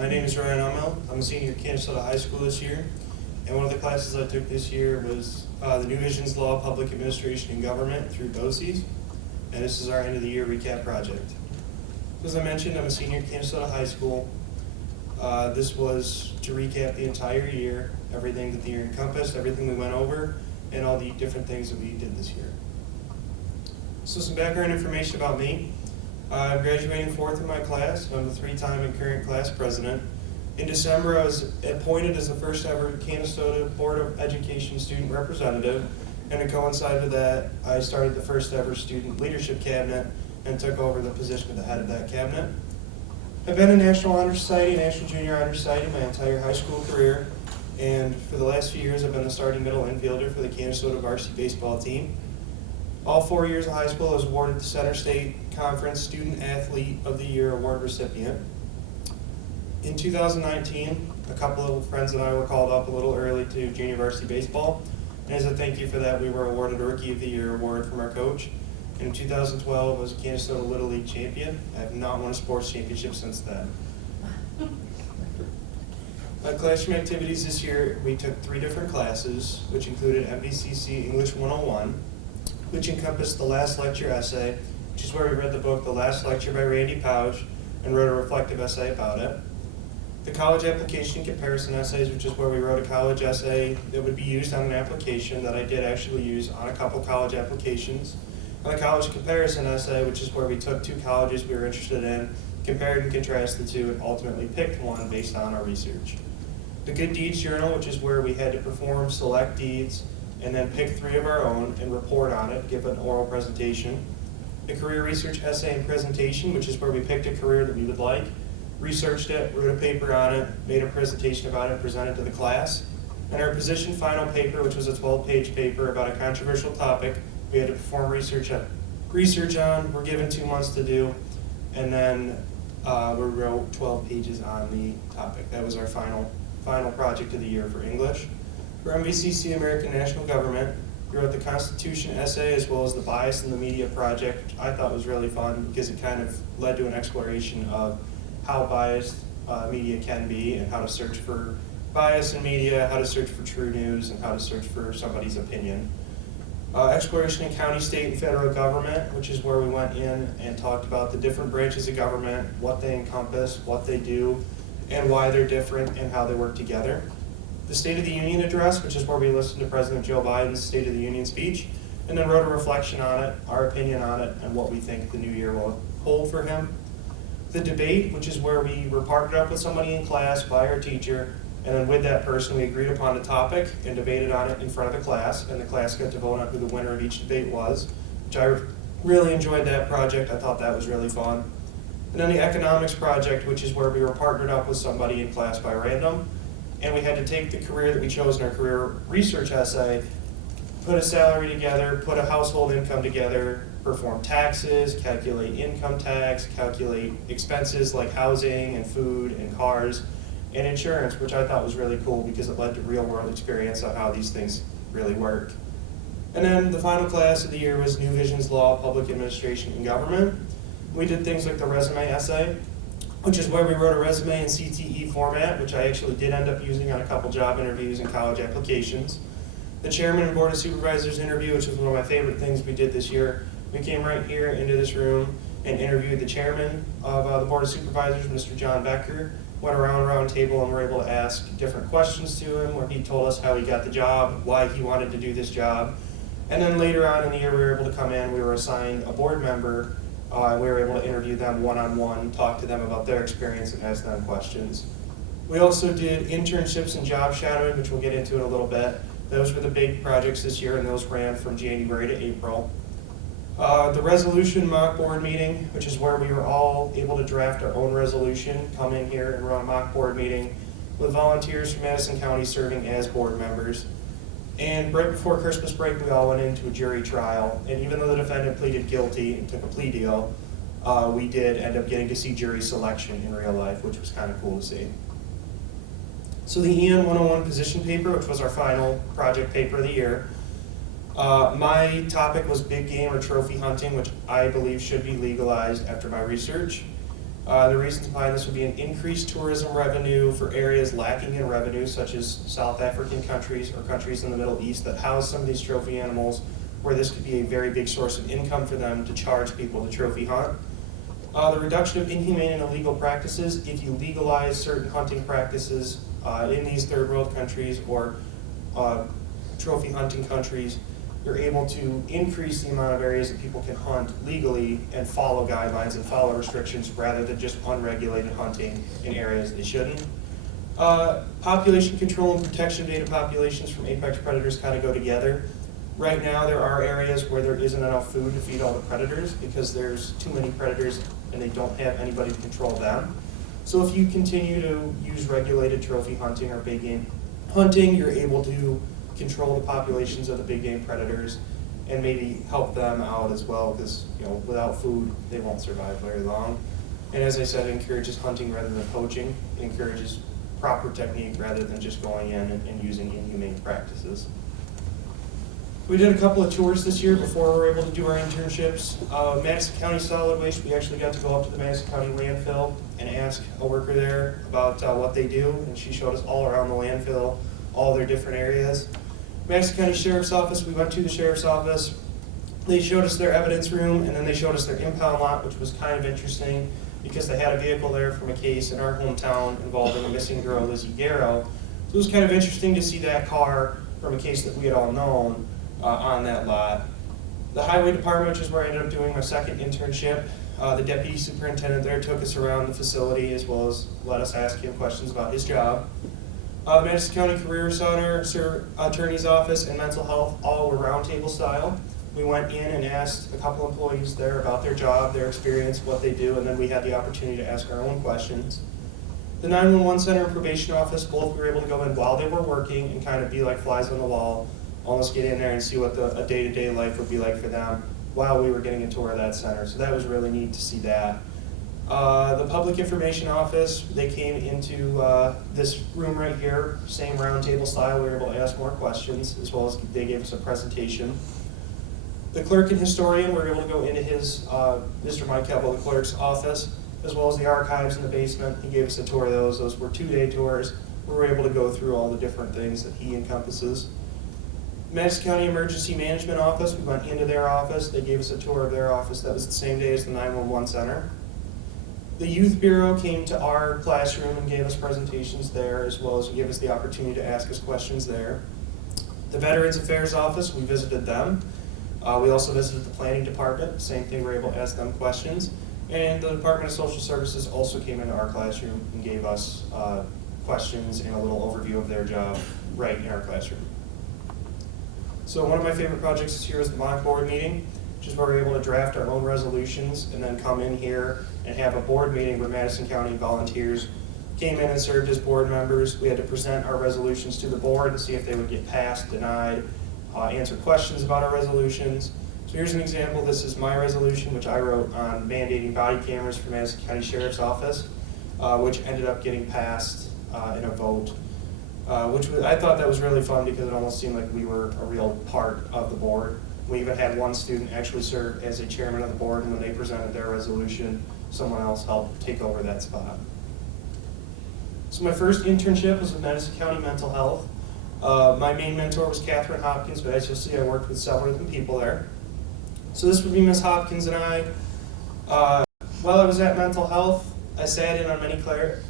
My name is Ryan Aumell. I'm a senior at Canastota High School this year, and one of the classes I took this year was the New Visions Law, Public Administration, and Government through BOCES, and this is our end of the year recap project. As I mentioned, I'm a senior at Canastota High School. This was to recap the entire year, everything that the year encompassed, everything we went over, and all the different things that we did this year. So some background information about me. I'm graduating fourth in my class. I'm the three-time and current class president. In December, I was appointed as the first ever Canastota Board of Education student representative, and to coincide with that, I started the first ever student leadership cabinet and took over the position of the head of that cabinet. I've been in National Honor Society, National Junior Honor Society my entire high school career, and for the last few years, I've been the starting middle infielder for the Canastota varsity baseball team. All 4 years of high school, I was awarded the Center State Conference Student Athlete of the Year award recipient. In 2019, a couple of friends and I were called up a little early to junior varsity baseball, and as a thank you for that, we were awarded a Rookie of the Year award from our coach. And in 2012, I was a Canastota Little League champion. I have not won a sports championship since then. My classroom activities this year, we took 3 different classes, which included MVCC English 101, which encompassed the last lecture essay, which is where we read the book The Last Lecture by Randy Pausch and wrote a reflective essay about it. The college application comparison essays, which is where we wrote a college essay that would be used on an application that I did actually use on a couple college applications. And the college comparison essay, which is where we took 2 colleges we were interested in, compared and contrasted the 2, and ultimately picked one based on our research. The Good Deeds Journal, which is where we had to perform select deeds and then pick 3 of our own and report on it, give an oral presentation. The career research essay and presentation, which is where we picked a career that we would like, researched it, wrote a paper on it, made a presentation about it, presented to the class. And our position final paper, which was a 12-page paper about a controversial topic, we had to perform research on, were given 2 months to do, and then we wrote 12 pages on the topic. That was our final project of the year for English. For MVCC American National Government, we wrote the Constitution essay as well as the Bias in the Media project, which I thought was really fun because it kind of led to an exploration of how biased media can be and how to search for bias in media, how to search for true news, and how to search for somebody's opinion. Exploration in county, state, and federal government, which is where we went in and talked about the different branches of government, what they encompass, what they do, and why they're different and how they work together. The State of the Union address, which is where we listened to President Joe Biden's State of the Union speech, and then wrote a reflection on it, our opinion on it, and what we think the new year will hold for him. The debate, which is where we were partnered up with somebody in class by our teacher, and then with that person we agreed upon a topic and debated on it in front of the class, and the class got to vote on who the winner of each debate was, which I really enjoyed that project. I thought that was really fun. And then the economics project, which is where we were partnered up with somebody in class by random, and we had to take the career that we chose in our career research essay, put a salary together, put a household income together, perform taxes, calculate income tax, calculate expenses like housing and food and cars and insurance, which I thought was really cool because it led to real world experience of how these things really work. And then the final class of the year was New Visions Law, Public Administration, and Government. We did things like the resume essay, which is where we wrote a resume in CTE format, which I actually did end up using on a couple job interviews and college applications. The Chairman and Board of Supervisors interview, which was one of my favorite things we did this year. We came right here into this room and interviewed the Chairman of the Board of Supervisors, Mr. John Becker. Went around a round table and were able to ask different questions to him, where he told us how he got the job, why he wanted to do this job. And then later on in the year, we were able to come in, we were assigned a board member, and we were able to interview them one-on-one, talk to them about their experience and ask them questions. We also did internships and job shadowing, which we'll get into in a little bit. Those were the big projects this year, and those ran from January to April. The resolution mock board meeting, which is where we were all able to draft our own resolution, come in here and run a mock board meeting with volunteers from Madison County serving as board members. And right before Christmas break, we all went into a jury trial, and even though the defendant pleaded guilty and took a plea deal, we did end up getting to see jury selection in real life, which was kind of cool to see. So the EN 101 position paper, which was our final project paper of the year, my topic was big game or trophy hunting, which I believe should be legalized after my research. The reasons behind this would be an increased tourism revenue for areas lacking in revenue, such as South African countries or countries in the Middle East that house some of these trophy animals, where this could be a very big source of income for them to charge people to trophy hunt. The reduction of inhumane and illegal practices. If you legalize certain hunting practices in these third world countries or trophy hunting countries, you're able to increase the amount of areas that people can hunt legally and follow guidelines and follow restrictions rather than just unregulated hunting in areas they shouldn't. Population control and protection of native populations from apex predators kind of go together. Right now there are areas where there isn't enough food to feed all the predators because there's too many predators and they don't have anybody to control them. So if you continue to use regulated trophy hunting or big game hunting, you're able to control the populations of the big game predators and maybe help them out as well, because without food they won't survive very long. And as I said, it encourages hunting rather than poaching. It encourages proper technique rather than just going in and using inhumane practices. We did a couple of tours this year before we were able to do our internships. Madison County Solid Waste, we actually got to go up to the Madison County landfill and ask a worker there about what they do, and she showed us all around the landfill, all their different areas. Madison County Sheriff's Office, we went to the Sheriff's Office. They showed us their evidence room, and then they showed us their impound lot, which was kind of interesting because they had a vehicle there from a case in our hometown involving a missing girl, Lizzie Garrow. So it was kind of interesting to see that car from a case that we had all known on that lot. The Highway Department, which is where I ended up doing my second internship, the deputy superintendent there took us around the facility as well as let us ask him questions about his job. The Madison County Career Center, Attorney's Office, and Mental Health all were roundtable style. We went in and asked a couple employees there about their job, their experience, what they do, and then we had the opportunity to ask our own questions. The 911 Center and Probation Office, both we were able to go in while they were working and kind of be like flies on the wall, almost get in there and see what a day-to-day life would be like for them while we were getting a tour of that center. So that was really neat to see that. The Public Information Office, they came into this room right here, same roundtable style. We were able to ask more questions as well as they gave us a presentation. The clerk and historian, we were able to go into his, Mr. Mike Keppel, the clerk's office, as well as the archives in the basement. He gave us a tour of those. Those were 2-day tours. We were able to go through all the different things that he encompasses. Madison County Emergency Management Office, we went into their office. They gave us a tour of their office. That was the same day as the 911 Center. The Youth Bureau came to our classroom and gave us presentations there, as well as gave us the opportunity to ask us questions there. The Veterans Affairs Office, we visited them. We also visited the Planning Department. Same thing, we were able to ask them questions. And the Department of Social Services also came into our classroom and gave us questions and a little overview of their job right in our classroom. So one of my favorite projects this year was the Blackboard Meeting, which is where we were able to draft our own resolutions and then come in here and have a board meeting where Madison County volunteers came in and served as board members. We had to present our resolutions to the board and see if they would get passed, denied, answer questions about our resolutions. So here's an example. This is my resolution, which I wrote on mandating body cameras for Madison County Sheriff's Office, which ended up getting passed in a vote. I thought that was really fun because it almost seemed like we were a real part of the board. We even had one student actually serve as a chairman of the board, and when they presented their resolution, someone else helped take over that spot. So my first internship was with Madison County Mental Health. My main mentor was Catherine Hopkins, but as you'll see, I worked with several different people there. So this would be Ms. Hopkins and I. While I was at Mental Health, I sat in on many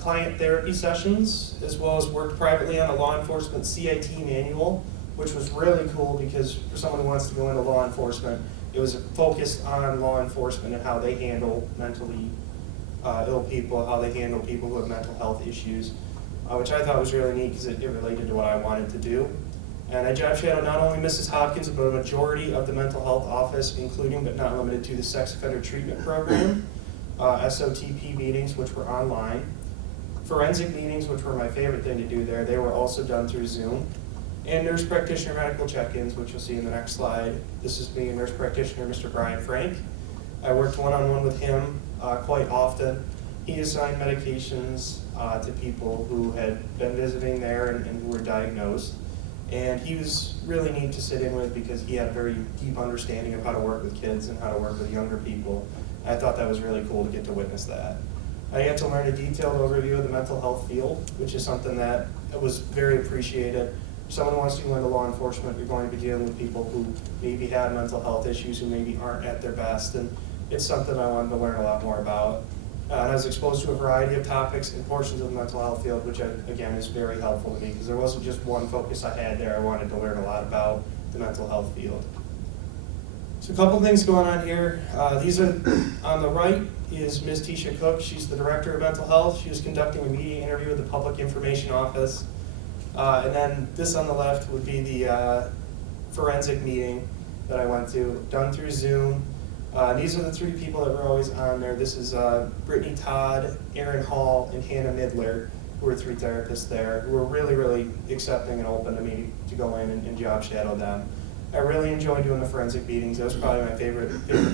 client therapy sessions, as well as worked privately on a law enforcement CIT manual, which was really cool because for someone who wants to go into law enforcement, it was focused on law enforcement and how they handle mentally ill people, how they handle people who have mental health issues, which I thought was really neat because it related to what I wanted to do. And I job shadowed not only Mrs. Hopkins, but a majority of the mental health office, including but not limited to the sex offender treatment program, SOTP meetings, which were online, forensic meetings, which were my favorite thing to do there. They were also done through Zoom, and nurse practitioner medical check-ins, which you'll see in the next slide. This is me, nurse practitioner, Mr. Brian Frank. I worked one-on-one with him quite often. He assigned medications to people who had been visiting there and who were diagnosed. And he was really neat to sit in with because he had a very deep understanding of how to work with kids and how to work with younger people. I thought that was really cool to get to witness that. I got to learn a detailed overview of the mental health field, which is something that was very appreciated. If someone wants to go into law enforcement, you're going to be dealing with people who maybe have mental health issues, who maybe aren't at their best, and it's something I wanted to learn a lot more about. And I was exposed to a variety of topics and portions of the mental health field, which again is very helpful to me, because there wasn't just one focus I had there. I wanted to learn a lot about the mental health field. So a couple things going on here. These are, on the right is Ms. Tisha Cook. She's the Director of Mental Health. She was conducting a media interview with the Public Information Office. And then this on the left would be the forensic meeting that I went to, done through Zoom. These are the three people that were always on there. This is Brittany Todd, Aaron Hall, and Hannah Midler, who were three therapists there, who were really, really accepting and open to me to go in and job shadow them. I really enjoyed doing the forensic meetings. That was probably my favorite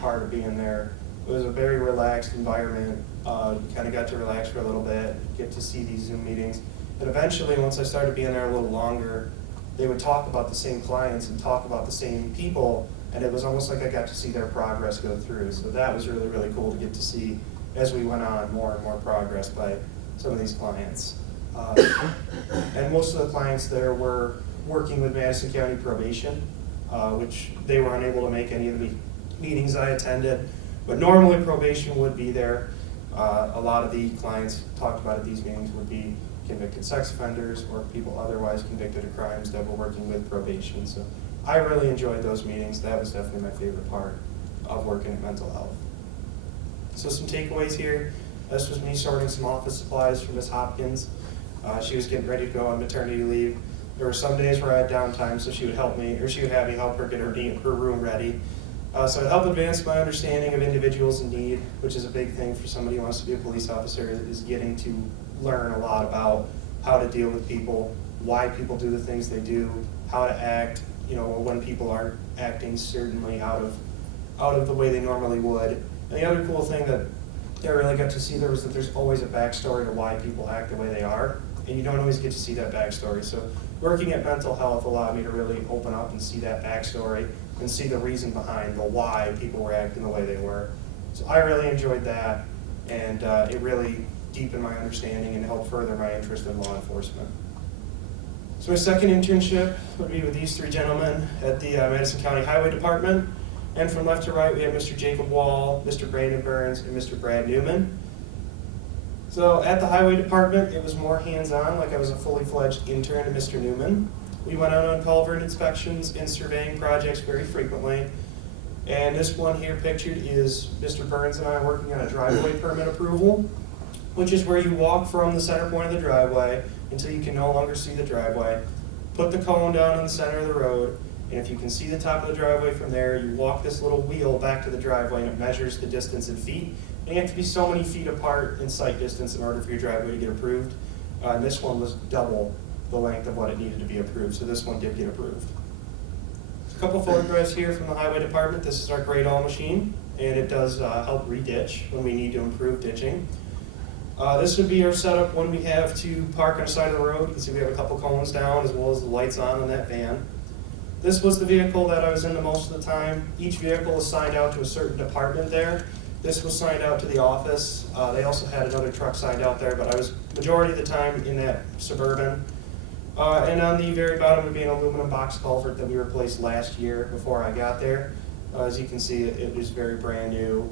part of being there. It was a very relaxed environment. You kind of got to relax for a little bit, get to see these Zoom meetings. And eventually, once I started being there a little longer, they would talk about the same clients and talk about the same people, and it was almost like I got to see their progress go through. So that was really, really cool to get to see as we went on, more and more progress by some of these clients. And most of the clients there were working with Madison County Probation, which they were unable to make any of the meetings I attended. But normally probation would be there. A lot of the clients talked about at these meetings would be convicted sex offenders or people otherwise convicted of crimes that were working with probation. So I really enjoyed those meetings. That was definitely my favorite part of working at mental health. So some takeaways here. This was me sorting some office supplies for Ms. Hopkins. She was getting ready to go on maternity leave. There were some days where I had downtime, so she would help me, or she would have me help her get her room ready. So to help advance my understanding of individuals in need, which is a big thing for somebody who wants to be a police officer, is getting to learn a lot about how to deal with people, why people do the things they do, how to act, when people aren't acting certainly out of the way they normally would. And the other cool thing that I really got to see there was that there's always a backstory to why people act the way they are, and you don't always get to see that backstory. So working at mental health allowed me to really open up and see that backstory and see the reason behind the why people were acting the way they were. So I really enjoyed that, and it really deepened my understanding and helped further my interest in law enforcement. So my second internship would be with these three gentlemen at the Madison County Highway Department. And from left to right, we have Mr. Jacob Wall, Mr. Brandon Burns, and Mr. Brad Newman. So at the Highway Department, it was more hands-on, like I was a fully fledged intern to Mr. Newman. We went out on culvert inspections and surveying projects very frequently. And this one here pictured is Mr. Burns and I working on a driveway permit approval, which is where you walk from the center point of the driveway until you can no longer see the driveway, put the cone down in the center of the road, and if you can see the top of the driveway from there, you walk this little wheel back to the driveway and it measures the distance in feet. And you have to be so many feet apart in sight distance in order for your driveway to get approved. And this one was double the length of what it needed to be approved, so this one did get approved. A couple photographs here from the Highway Department. This is our grade all machine, and it does help re-ditch when we need to improve ditching. This would be our setup when we have to park on the side of the road. You can see we have a couple cones down as well as the lights on in that van. This was the vehicle that I was in the most of the time. Each vehicle is signed out to a certain department there. This was signed out to the office. They also had another truck signed out there, but I was majority of the time in that Suburban. And on the very bottom would be an aluminum box culvert that we replaced last year before I got there. As you can see, it was very brand new.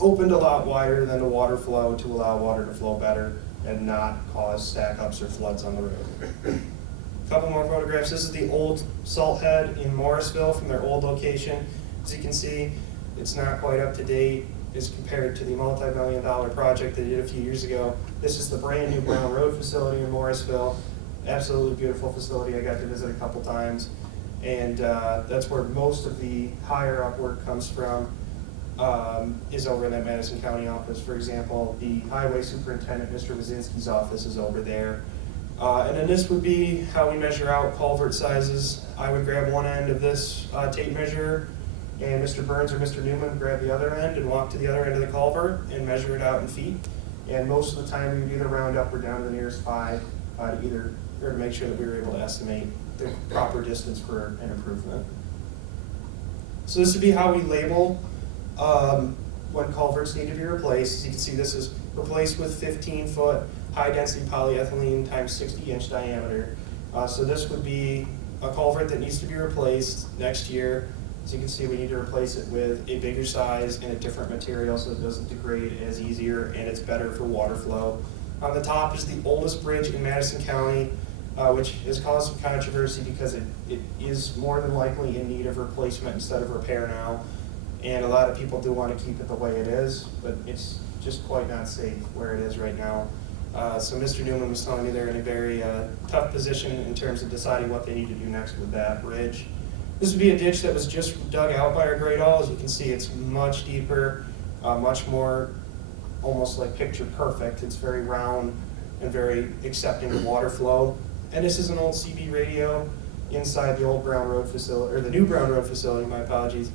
Opened a lot wider than the water flow to allow water to flow better and not cause stack-ups or floods on the road. A couple more photographs. This is the old salt head in Morrisville from their old location. As you can see, it's not quite up to date as compared to the multi-million-dollar project they did a few years ago. This is the brand new Brown Road facility in Morrisville. Absolutely beautiful facility. I got to visit a couple times, and that's where most of the higher up work comes from, is over in that Madison County office. For example, the highway superintendent, Mr. Wazinski's office, is over there. And then this would be how we measure out culvert sizes. I would grab one end of this tape measure, and Mr. Burns or Mr. Newman would grab the other end and walk to the other end of the culvert and measure it out in feet. And most of the time we would either round up or down to the nearest 5 to make sure that we were able to estimate the proper distance for an improvement. So this would be how we label when culverts need to be replaced. As you can see, this is replaced with 15-foot high-density polyethylene times 60-inch diameter. So this would be a culvert that needs to be replaced next year. As you can see, we need to replace it with a bigger size and a different material so it doesn't degrade as easier and it's better for water flow. On the top is the oldest bridge in Madison County, which has caused some controversy because it is more than likely in need of replacement instead of repair now. And a lot of people do want to keep it the way it is, but it's just quite not safe where it is right now. So Mr. Newman was telling me they're in a very tough position in terms of deciding what they need to do next with that bridge. This would be a ditch that was just dug out by our grade all. As you can see, it's much deeper, much more almost like picture perfect. It's very round and very accepting of water flow. And this is an old CB radio inside the old Brown Road facility, or the new Brown Road facility, my apologies.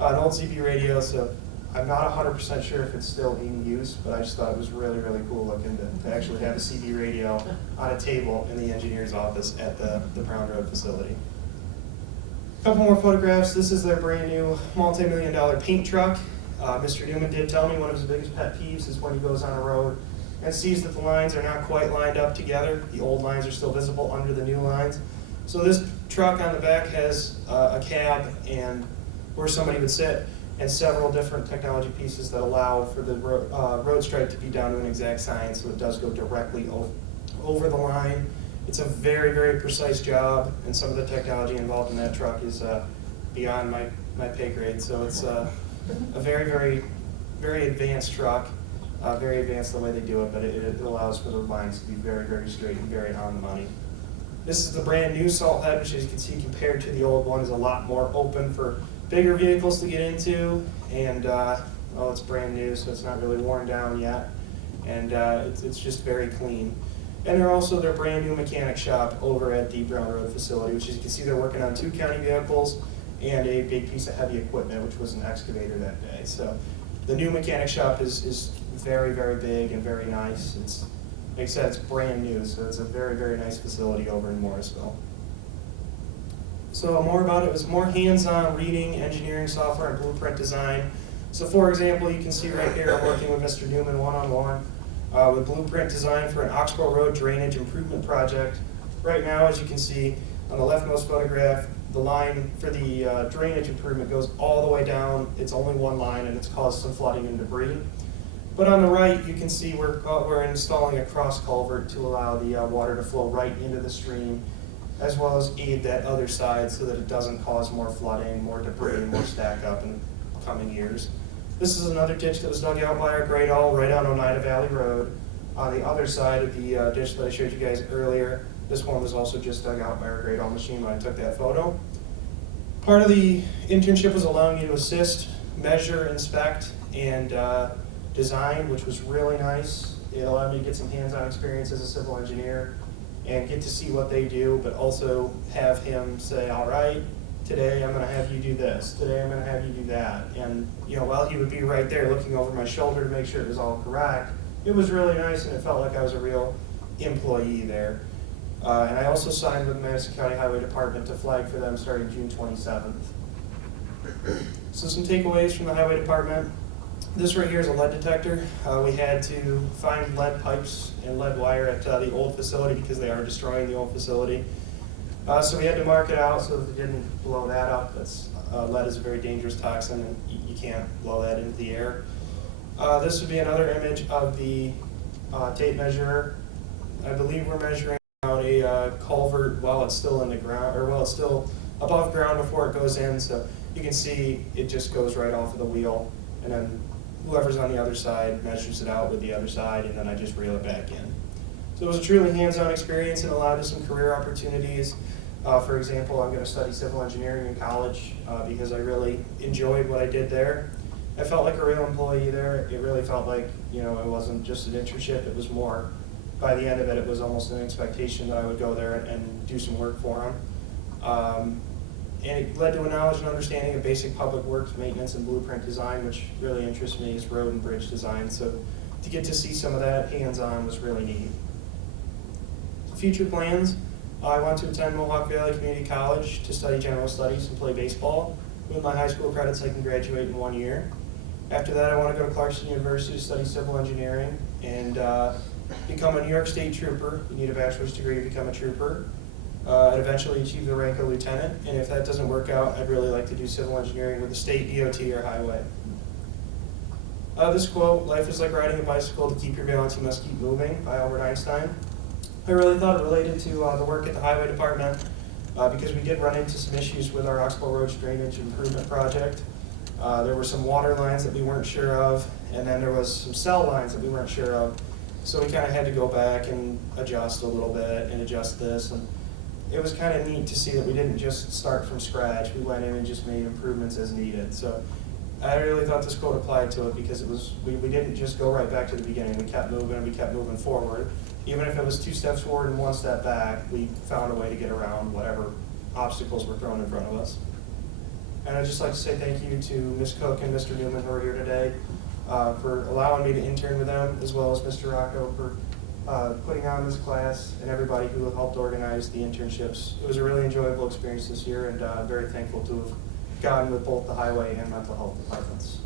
An old CB radio, so I'm not 100% sure if it's still in use, but I just thought it was really, really cool looking to actually have a CB radio on a table in the engineer's office at the Brown Road facility. A couple more photographs. This is their brand new multi-million-dollar paint truck. Mr. Newman did tell me one of his biggest pet peeves is when he goes on a road and sees that the lines are not quite lined up together. The old lines are still visible under the new lines. So this truck on the back has a cab and where somebody would sit and several different technology pieces that allow for the road stripe to be down to an exact science, so it does go directly over the line. It's a very, very precise job, and some of the technology involved in that truck is beyond my pay grade. So it's a very, very, very advanced truck, very advanced the way they do it, but it allows for the lines to be very, very straight and very on the money. This is the brand new salt head, which as you can see compared to the old one is a lot more open for bigger vehicles to get into, and well, it's brand new, so it's not really worn down yet, and it's just very clean. And they're also their brand new mechanic shop over at the Brown Road facility, which as you can see they're working on 2 county vehicles and a big piece of heavy equipment, which was an excavator that day. So the new mechanic shop is very, very big and very nice. It's, like I said, it's brand new, so it's a very, very nice facility over in Morrisville. So more about it was more hands-on reading, engineering software, and blueprint design. So for example, you can see right here I'm working with Mr. Newman one-on-one with blueprint design for an Oxbow Road drainage improvement project. Right now, as you can see on the leftmost photograph, the line for the drainage improvement goes all the way down. It's only one line and it's caused some flooding and debris. But on the right, you can see we're installing a cross culvert to allow the water to flow right into the stream, as well as aid that other side so that it doesn't cause more flooding, more debris, and more stack up in coming years. This is another ditch that was dug out by our grade all right on Oneida Valley Road. On the other side of the ditch that I showed you guys earlier, this one was also just dug out by our grade all machine when I took that photo. Part of the internship was allowing you to assist, measure, inspect, and design, which was really nice. It allowed me to get some hands-on experience as a civil engineer and get to see what they do, but also have him say, all right, today I'm going to have you do this, today I'm going to have you do that. And you know, while he would be right there looking over my shoulder to make sure it was all correct, it was really nice and it felt like I was a real employee there. And I also signed with the Madison County Highway Department to flag for them starting June 27th. So some takeaways from the Highway Department. This right here is a lead detector. We had to find lead pipes and lead wire at the old facility because they are destroying the old facility. So we had to mark it out so that they didn't blow that up. Lead is a very dangerous toxin and you can't blow that into the air. This would be another image of the tape measure. I believe we're measuring out a culvert while it's still in the ground, or while it's still above ground before it goes in. So you can see it just goes right off of the wheel, and then whoever's on the other side measures it out with the other side, and then I just reel it back in. So it was a truly hands-on experience and allowed us some career opportunities. For example, I'm going to study civil engineering in college because I really enjoyed what I did there. I felt like a real employee there. It really felt like, you know, it wasn't just an internship, it was more. By the end of it, it was almost an expectation that I would go there and do some work for them. And it led to a knowledge and understanding of basic public works, maintenance, and blueprint design, which really interests me is road and bridge design. So to get to see some of that hands-on was really neat. Future plans, I want to attend Mohawk Valley Community College to study general studies and play baseball. With my high school credits, I can graduate in 1 year. After that, I want to go to Clarkson University to study civil engineering and become a New York State trooper. You need a bachelor's degree to become a trooper. And eventually achieve the rank of lieutenant, and if that doesn't work out, I'd really like to do civil engineering with the state DOT or highway. This quote, "Life is like riding a bicycle, to keep your balance you must keep moving," by Albert Einstein. I really thought it related to the work at the highway department because we did run into some issues with our Oxbow Road drainage improvement project. There were some water lines that we weren't sure of, and then there was some cell lines that we weren't sure of. So we kind of had to go back and adjust a little bit and adjust this. And it was kind of neat to see that we didn't just start from scratch. We went in and just made improvements as needed. So I really thought this quote applied to it because it was we didn't just go right back to the beginning. We kept moving and we kept moving forward. Even if it was 2 steps forward and 1 step back, we found a way to get around whatever obstacles were thrown in front of us. And I'd just like to say thank you to Ms. Cook and Mr. Newman, who are here today, for allowing me to intern with them, as well as Mr. Rocco for putting on this class, and everybody who helped organize the internships. It was a really enjoyable experience this year, and I'm very thankful to have gotten with both the highway and mental health departments.